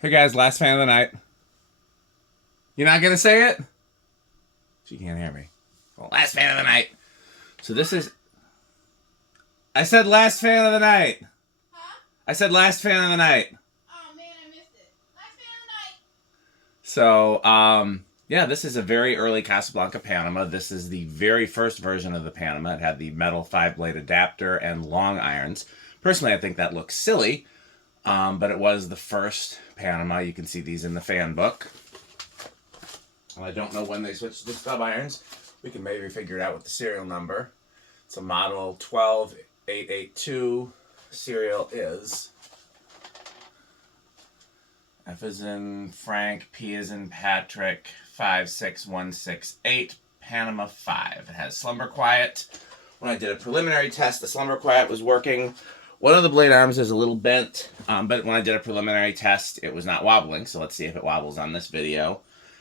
Hey guys, last fan of the night. You're not gonna say it? She can't hear me. Well, last fan of the night. So this is. I said last fan of the night. Huh? I said last fan of the night. Oh man, I missed it. Last fan of the night. So, yeah, this is a very early Casablanca Panama. This is the very first version of the Panama. It had the metal 5-blade adapter and long irons. Personally, I think that looks silly, but it was the first Panama. You can see these in the fan book. Well, I don't know when they switched to stub irons. We can maybe figure it out with the serial number. It's a model 12882. Serial is F as in Frank, P as in Patrick, 56168, Panama 5. It has slumber quiet. When I did a preliminary test, the slumber quiet was working. One of the blade arms is a little bent, but when I did a preliminary test, it was not wobbling. So let's see if it wobbles on this video.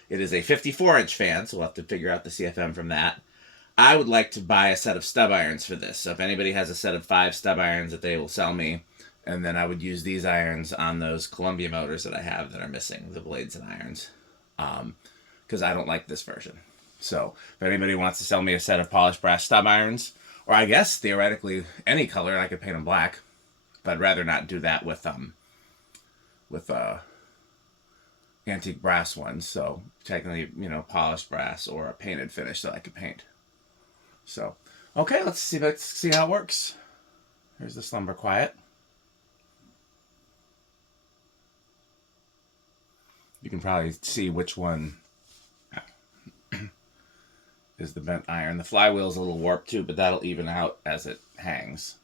It is a 54-inch fan, so we'll have to figure out the CFM from that. I would like to buy a set of stub irons for this. So if anybody has a set of 5 stub irons that they will sell me, and then I would use these irons on those Columbia motors that I have that are missing, the blades and irons, because I don't like this version. So if anybody wants to sell me a set of polished brass stub irons, or I guess theoretically any color, I could paint them black, but I'd rather not do that with antique brass ones. So technically, polished brass or a painted finish that I could paint. So, okay, let's see how it works. Here's the slumber quiet. You can probably see which one is the bent iron. The flywheel is a little warped too, but that'll even out as it hangs.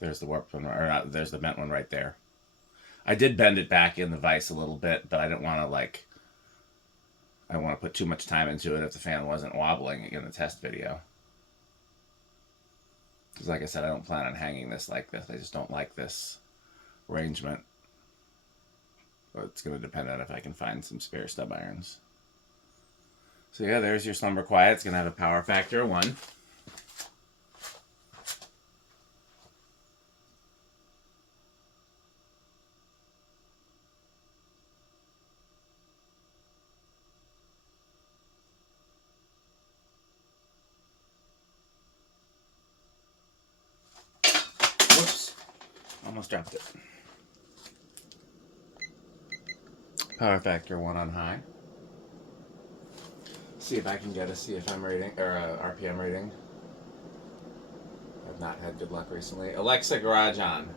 There's the warped one, or not, there's the bent one right there. I did bend it back in the vise a little bit, but I didn't want to I don't want to put too much time into it if the fan wasn't wobbling in the test video. Because like I said, I don't plan on hanging this like this. I just don't like this arrangement. But it's going to depend on if I can find some spare stub irons. So yeah, there's your slumber quiet. It's going to have a power factor of 1. Whoops. Almost dropped it. Power factor 1 on high. See if I can get a CFM rating or a RPM rating. I've not had good luck recently. Alexa, garage on.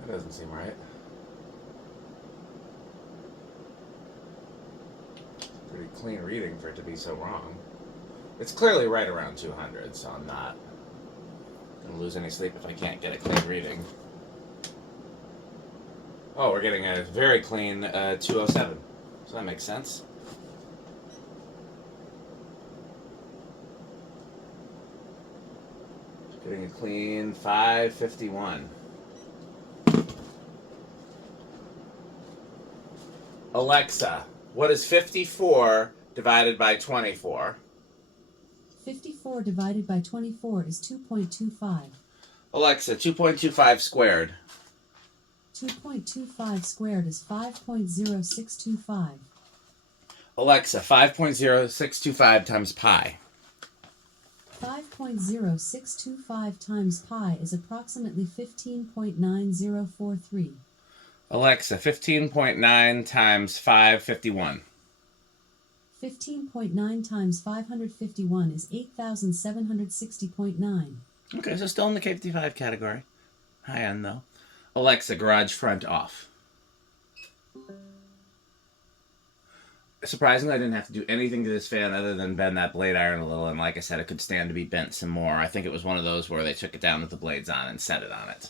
That doesn't seem right. Pretty clean reading for it to be so wrong. It's clearly right around 200, so I'm not going to lose any sleep if I can't get a clean reading. Oh, we're getting a very clean 207, so that makes sense. Getting a clean 551. Alexa, what is 54 divided by 24? 54 divided by 24 is 2.25. Alexa, 2.25 squared. 2.25 squared is 5.0625. Alexa, 5.0625 times pi. 5.0625 times pi is approximately 15.9043. Alexa, 15.9 times 551. 15.9 times 551 is 8,760.9. Okay, so still in the K55 category. High end, though. Alexa, garage front off. Surprisingly, I didn't have to do anything to this fan other than bend that blade iron a little, and like I said, it could stand to be bent some more. I think it was one of those where they took it down with the blades on and set it on it.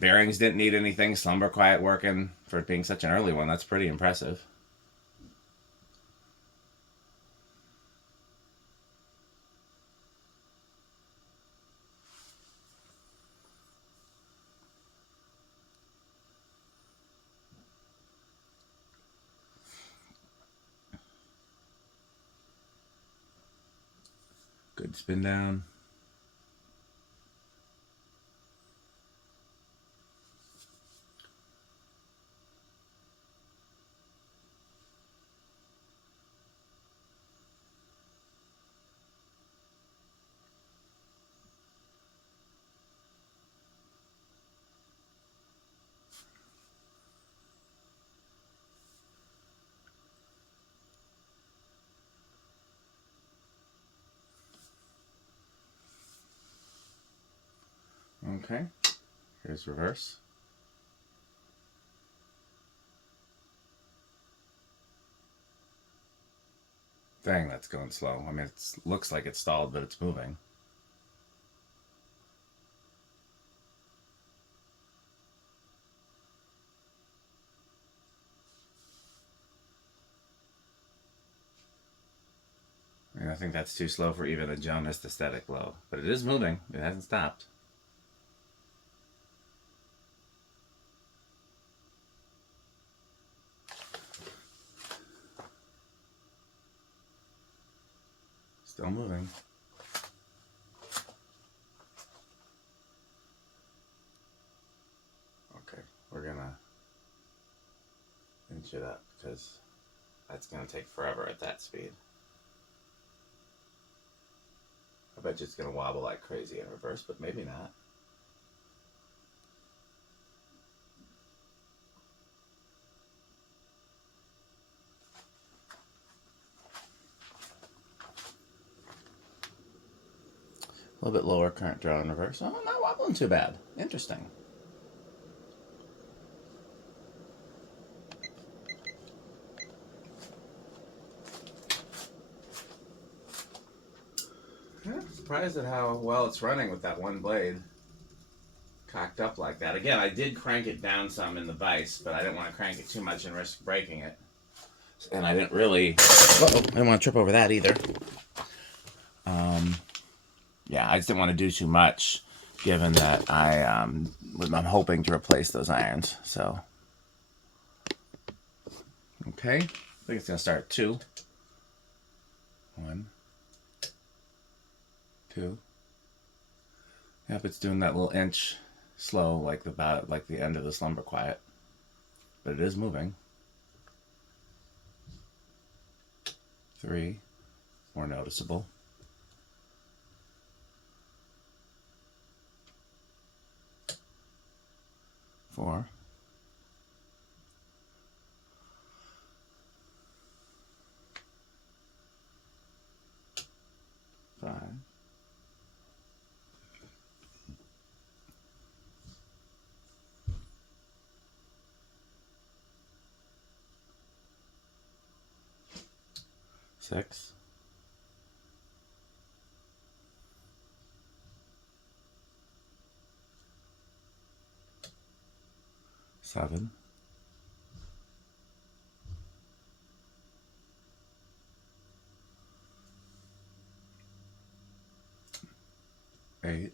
Bearings didn't need anything. Slumber quiet working for it being such an early one. That's pretty impressive. Good spin down. Okay, here's reverse. Dang, that's going slow. I mean, it looks like it's stalled, but it's moving. And I think that's too slow for even a Jonas aesthetic low, but it is moving. It hasn't stopped. Still moving. Okay, we're gonna inch it up because that's gonna take forever at that speed. I bet you it's gonna wobble like crazy in reverse, but maybe not. A little bit lower current draw in reverse. Oh, not wobbling too bad. Interesting. Yeah, surprised at how well it's running with that one blade cocked up like that. Again, I did crank it down some in the vise, but I didn't want to crank it too much and risk breaking it. And I didn't really... Uh-oh, I didn't want to trip over that either. Yeah, I just didn't want to do too much, given that I'm hoping to replace those irons. So, okay, I think it's gonna start at 2. 1, 2. Yep, it's doing that little inch slow, like the end of the slumber quiet, but it is moving. 3, more noticeable. 4. 5. 6. 7. 8.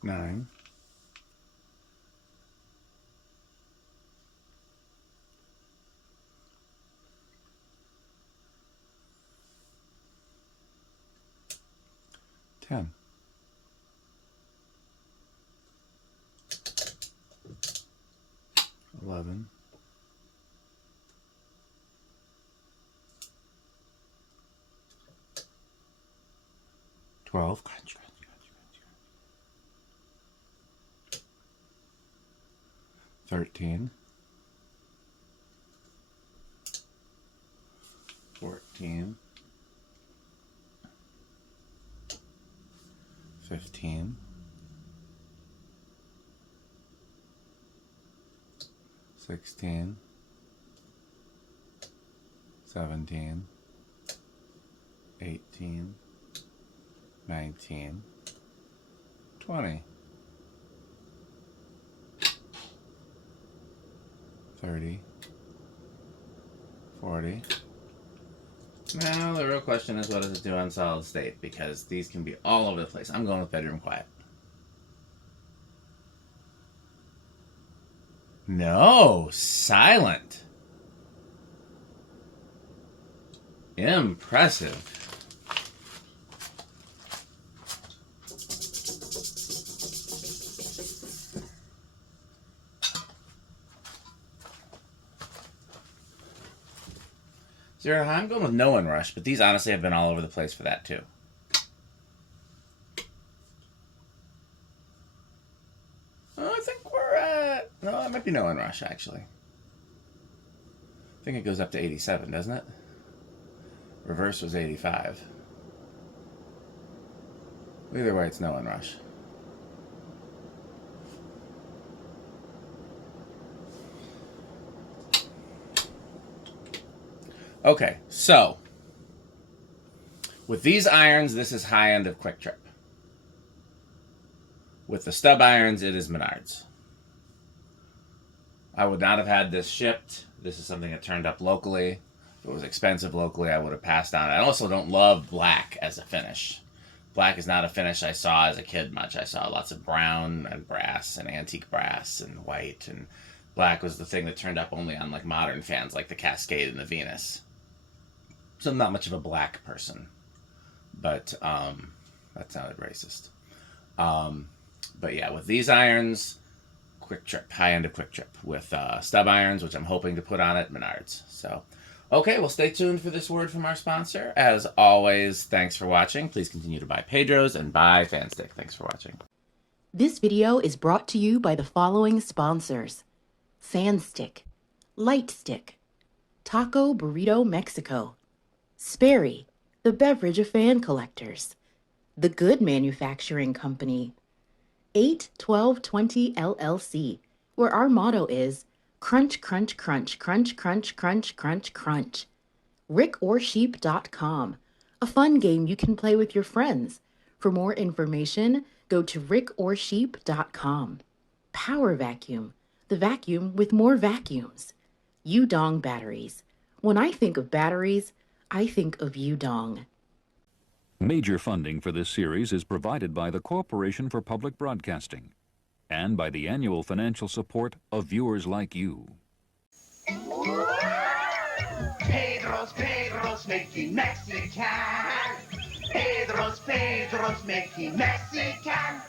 9. 10. 11. 12. 13. 14. 15. 16. 17. 18. 19. 20. 30. 40. Now, the real question is, what does it do on solid state? Because these can be all over the place. I'm going with bedroom quiet. No, silent. Impressive. Zero, I'm going with no one rush, but these honestly have been all over the place for that too. Oh, I think we're at... No, it might be no one rush, actually. I think it goes up to 87, doesn't it? Reverse was 85. Either way, it's no one rush. Okay, so with these irons, this is high end of Quick Trip. With the stub irons, it is Menards. I would not have had this shipped. This is something that turned up locally. If it was expensive locally, I would have passed on it. I also don't love black as a finish. Black is not a finish I saw as a kid much. I saw lots of brown and brass and antique brass and white, and black was the thing that turned up only on like modern fans like the Cascade and the Venus. So I'm not much of a black person, but that sounded racist. But yeah, with these irons, Quick Trip, high end of Quick Trip. With stub irons, which I'm hoping to put on at Menards. So, okay, well, stay tuned for this word from our sponsor. As always, thanks for watching. Please continue to buy Pedro's and buy Fanstick. Thanks for watching. This video is brought to you by the following sponsors: Fanstick, Lightstick, Taco Burrito Mexico, Sperry, the beverage of fan collectors, The Good Manufacturing Company, 81220 LLC, where our motto is crunch, crunch, crunch, crunch, crunch, crunch, crunch, crunch. rickorsheep.com, a fun game you can play with your friends. For more information, go to rickorsheep.com. Power Vacuum, the vacuum with more vacuums. Udong Batteries. When I think of batteries, I think of Udong. Major funding for this series is provided by the Corporation for Public Broadcasting and by the annual financial support of viewers like you. Pedro's making Mexican. Pedro's making Mexican.